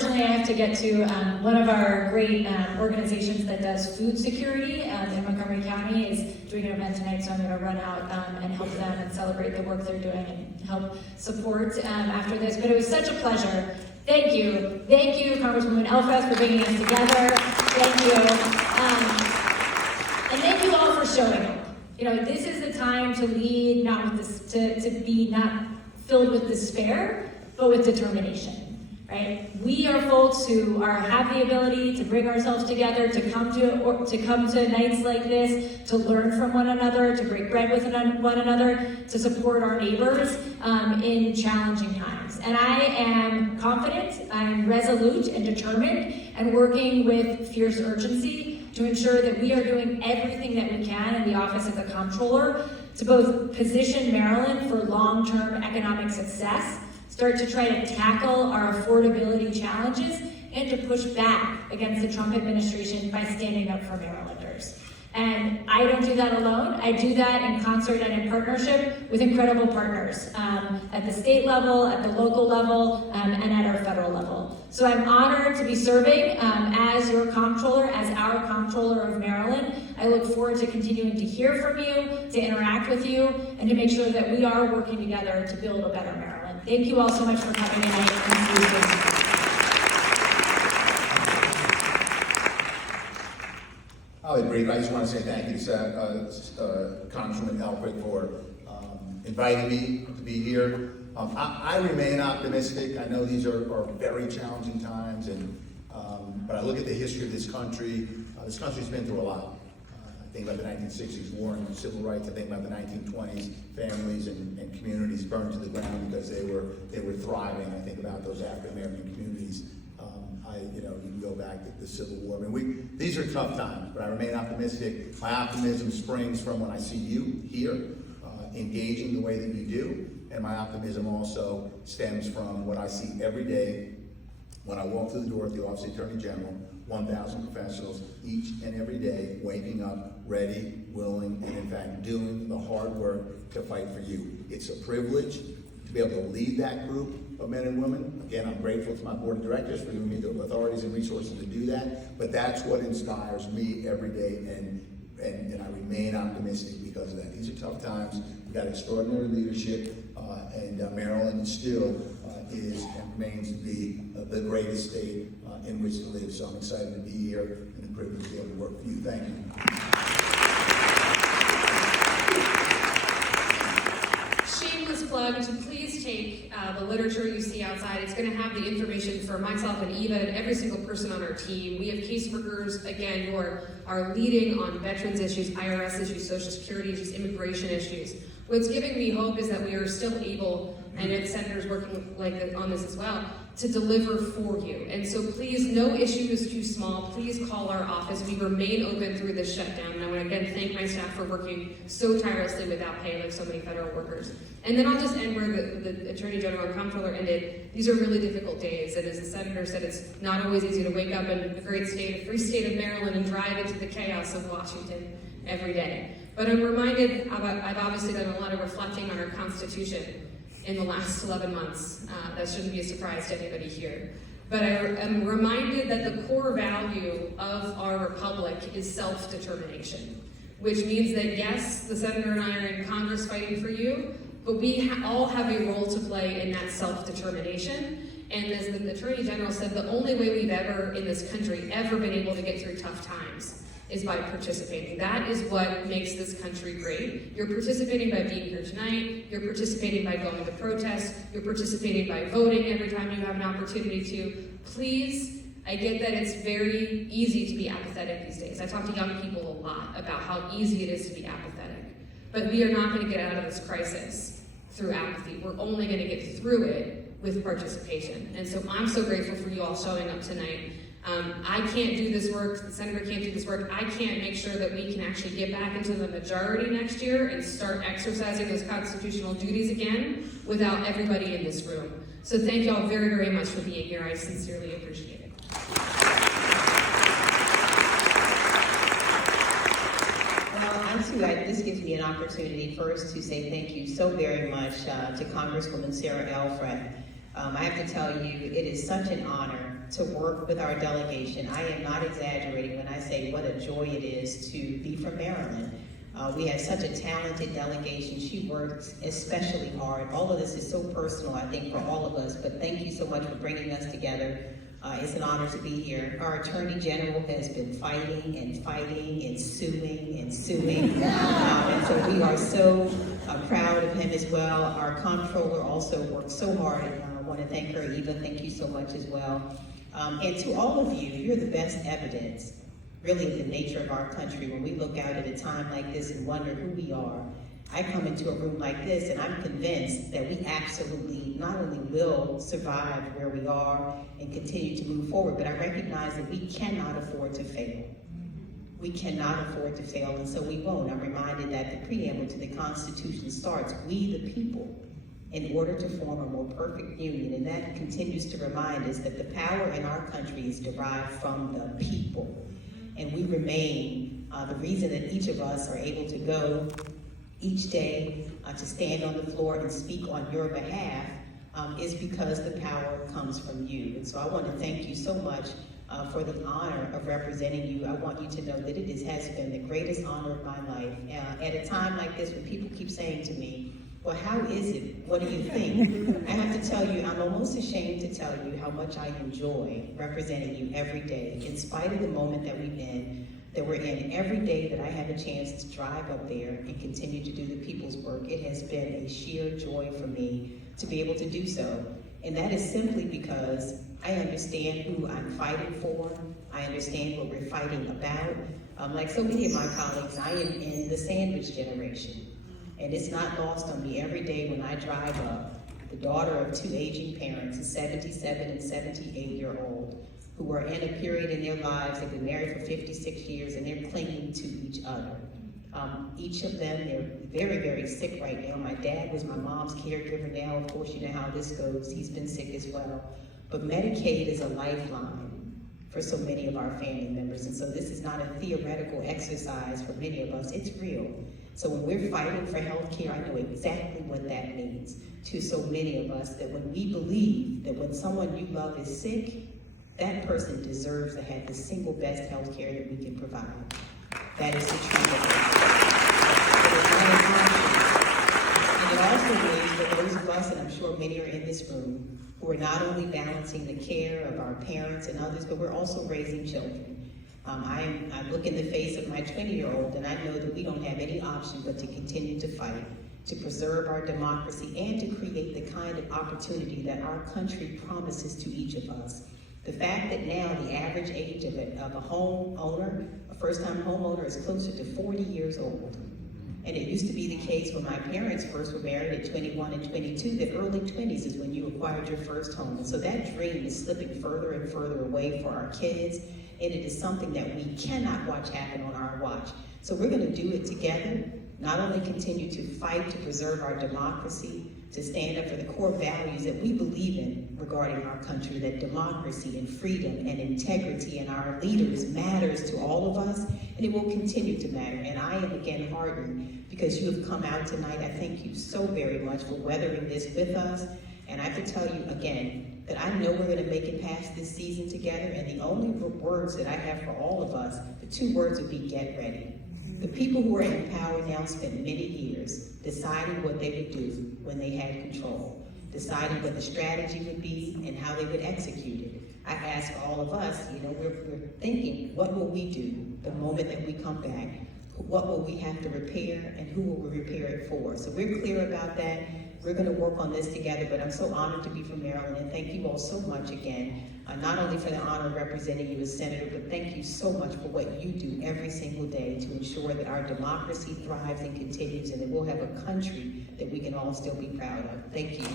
unfortunately, I have to get to one of our great organizations that does food security in Montgomery County is doing an event tonight, so I'm going to run out and help them and celebrate the work they're doing and help support after this. But it was such a pleasure. Thank you, Congresswoman Elfreth, for bringing us together. Thank you, and thank you all for showing up. You know, this is the time to lead, not with this, to be not filled with despair, but with determination. Right? We are folks who have the ability to bring ourselves together, to come to nights like this, to learn from one another, to break bread with one another, to support our neighbors in challenging times. And I am confident, I'm resolute and determined, and working with fierce urgency to ensure that we are doing everything that we can in the office of the comptroller to both position Maryland for long-term economic success, start to try to tackle our affordability challenges, and to push back against the Trump administration by standing up for Marylanders. And I don't do that alone. I do that in concert and in partnership with incredible partners at the state level, at the local level, and at our federal level. So I'm honored to be serving as your comptroller, as our comptroller of Maryland. I look forward to continuing to hear from you, to interact with you, and to make sure that we are working together to build a better Maryland. Thank you all so much for coming tonight. I'll be brief. I just want to say thank you to Congresswoman Elfreth for inviting me to be here. I remain optimistic. I know these are very challenging times, but I look at the history of this country. This country's been through a lot. I think about the 1960s war and civil rights. I think about the 1920s, families and communities burned to the ground because they were thriving. I think about those African American communities. You can go back to the Civil War. I mean, these are tough times, but I remain optimistic. My optimism springs from when I see you here, engaging the way that you do, and my optimism also stems from what I see every day when I walk through the door at the Office of the Attorney General. 1,000 professionals each and every day waking up ready, willing, and in fact doing the hard work to fight for you. It's a privilege to be able to lead that group of men and women. Again, I'm grateful to my board of directors for giving me the authorities and resources to do that, but that's what inspires me every day, and I remain optimistic because of that. These are tough times. We've got extraordinary leadership, and Maryland still is and remains to be the greatest state in which to live. So I'm excited to be here and the privilege to be able to work for you. Thank you. Shameless plug to please take the literature you see outside. It's going to have the information for myself and Eva and every single person on our team. We have caseworkers, again, who are leading on veterans issues, IRS issues, Social Security issues, immigration issues. What's giving me hope is that we are still able, and it's senators working on this as well, to deliver for you. And so please, no issue is too small. Please call our office. We remain open through this shutdown. And I want to again thank my staff for working so tirelessly without pay like so many federal workers. And then I'll just end where the Attorney General and Comptroller ended. These are really difficult days. And as the Senator said, it's not always easy to wake up in the great state, free state of Maryland, and drive into the chaos of Washington every day. But I'm reminded, I've obviously done a lot of reflecting on our Constitution in the last 11 months. That shouldn't be a surprise to anybody here. But I am reminded that the core value of our republic is self-determination, which means that yes, the Senator and I are in Congress fighting for you, but we all have a role to play in that self-determination. And as the Attorney General said, the only way we've ever, in this country, ever been able to get through tough times is by participating. That is what makes this country great. You're participating by being here tonight, you're participating by going to protest, you're participating by voting every time you have an opportunity to. Please, I get that it's very easy to be apathetic these days. I talk to young people a lot about how easy it is to be apathetic. But we are not going to get out of this crisis through apathy. We're only going to get through it with participation. And so I'm so grateful for you all showing up tonight. I can't do this work, the Senator can't do this work. I can't make sure that we can actually get back into the majority next year and start exercising those constitutional duties again without everybody in this room. So thank you all very, very much for being here. I sincerely appreciate it. This gives me an opportunity first to say thank you so very much to Congresswoman Sarah Elfreth. I have to tell you, it is such an honor to to work with our delegation. I am not exaggerating when I say what a joy it is to be from Maryland. We have such a talented delegation. She works especially hard. All of this is so personal, I think, for all of us, but thank you so much for bringing us together. It's an honor to be here. Our Attorney General has been fighting and fighting and suing and suing. And so we are so proud of him as well. Our comptroller also works so hard, and I want to thank her. Eva, thank you so much as well. And to all of you, you're the best evidence, really, of the nature of our country. When we look out at a time like this and wonder who we are, I come into a room like this and I'm convinced that we absolutely not only will survive where we are and continue to move forward, but I recognize that we cannot afford to fail. We cannot afford to fail, and so we won't. I'm reminded that the preamble to the Constitution starts, we the people, in order to form a more perfect union, and that continues to remind us that the power in our country is derived from the people. And we remain, the reason that each of us are able to go each day to stand on the floor and speak on your behalf is because the power comes from you. And so I want to thank you so much for the honor of representing you. I want you to know that has been the greatest honor of my life. At a time like this, when people keep saying to me, well, how is it? What do you think? I have to tell you, I'm almost ashamed to tell you how much I enjoy representing you every day, in spite of the moment that we're in. Every day that I have a chance to drive up there and continue to do the people's work, it has been a sheer joy for me to be able to do so. And that is simply because I understand who I'm fighting for. I understand what we're fighting about. Like so many of my colleagues, I am in the sandwich generation. And it's not lost on me every day when I drive up, the daughter of two aging parents, a 77 and 78-year-old, who are in a period in their lives, they've been married for 56 years, and they're clinging to each other. Each of them, they're very, very sick right now. My dad was my mom's caregiver now. Of course, you know how this goes. He's been sick as well. But Medicaid is a lifeline for so many of our family members. And so this is not a theoretical exercise for many of us. It's real. So when we're fighting for health care, I know exactly what that means to so many of us, that when we believe that when someone you love is sick, that person deserves to have the single best health care that we can provide. That is the truth of it. And it also means that those of us, and I'm sure many are in this room, who are not only balancing the care of our parents and others, but we're also raising children. I look in the face of my 20-year-old, and I know that we don't have any option but to continue to fight, to preserve our democracy, and to create the kind of opportunity that our country promises to each of us. The fact that now the average age of a homeowner, a first-time homeowner, is closer to 40 years old. And it used to be the case when my parents first were married at 21 and 22, that early 20s is when you acquired your first home. And so that dream is slipping further and further away for our kids, and it is something that we cannot watch happen on our watch. So we're going to do it together, not only continue to fight to preserve our democracy, to stand up for the core values that we believe in regarding our country, that democracy and freedom and integrity and our leaders matters to all of us, and it will continue to matter. And I am again heartened because you have come out tonight. I thank you so very much for weathering this with us. And I have to tell you again that I know we're going to make it past this season together, and the only words that I have for all of us, the two words would be get ready. The people who are in power now spent many years deciding what they would do when they had control, deciding what the strategy would be and how they would execute it. I ask all of us, we're thinking, what will we do the moment that we come back? What will we have to repair, and who will we repair it for? So we're clear about that. We're going to work on this together, but I'm so honored to be from Maryland, and thank you all so much again, not only for the honor of representing you as Senator, but thank you so much for what you do every single day to ensure that our democracy thrives and continues, and that we'll have a country that we can all still be proud of. Thank you.